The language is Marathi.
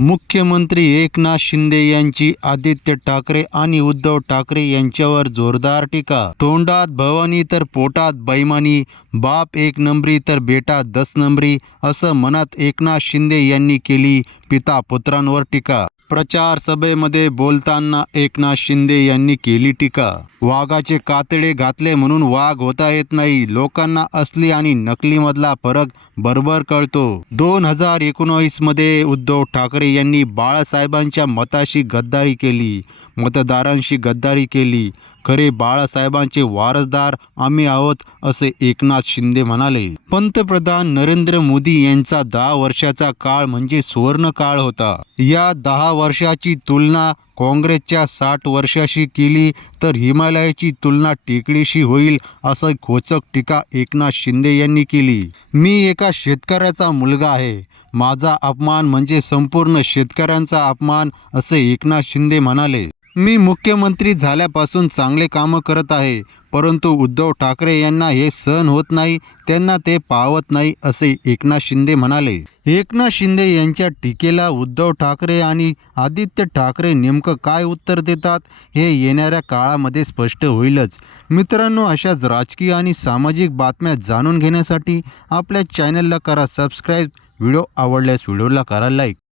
मुख्यमंत्री एकनाथ शिंदे यांची आदित्य ठाकरे आणि उद्धव ठाकरे यांच्यावर जोरदार टीका. तोंडात भवानी तर पोटात बैमानी बाप एक नंबरी तर बेटा दस नंबरी असं म्हणत एकनाथ शिंदे यांनी केली पिता पुत्रांवर टीका. प्रचार सभेमध्ये बोलताना एकनाथ शिंदे यांनी केली टीका. वाघाचे कातडे घातले म्हणून वाघ होता येत नाही. लोकांना असली आणि नकलीमधला फरक बरोबर कळतो. दोन हजार एकोणावीसमध्ये उद्धव ठाकरे यांनी बाळासाहेबांच्या मताशी गद्दारी केली. मतदारांशी गद्दारी केली. खरे बाळासाहेबांचे वारसदार आम्ही आहोत असे एकनाथ शिंदे म्हणाले. पंतप्रधान नरेंद्र मोदी यांचा दहा वर्षाचा काळ म्हणजे सुवर्ण काळ होता. या दहा वर्षाची तुलना काँग्रेसच्या साठ वर्षाशी केली तर हिमालयाची तुलना टेकडीशी होईल असं खोचक टीका एकनाथ शिंदे यांनी केली. मी एका शेतकऱ्याचा मुलगा आहे. माझा अपमान म्हणजे संपूर्ण शेतकऱ्यांचा अपमान असे एकनाथ शिंदे म्हणाले. मी मुख्यमंत्री झाल्यापासून चांगले कामं करत आहे परंतु उद्धव ठाकरे यांना हे सहन होत नाही त्यांना ते पावत नाही असे एकनाथ शिंदे म्हणाले. एकनाथ शिंदे यांच्या टीकेला उद्धव ठाकरे आणि आदित्य ठाकरे नेमकं काय उत्तर देतात हे येणाऱ्या काळामध्ये स्पष्ट होईलच. मित्रांनो अशाच राजकीय आणि सामाजिक बातम्या जाणून घेण्यासाठी आपल्या चॅनलला करा सबस्क्राईब. व्हिडिओ आवडल्यास व्हिडिओला करा लाईक.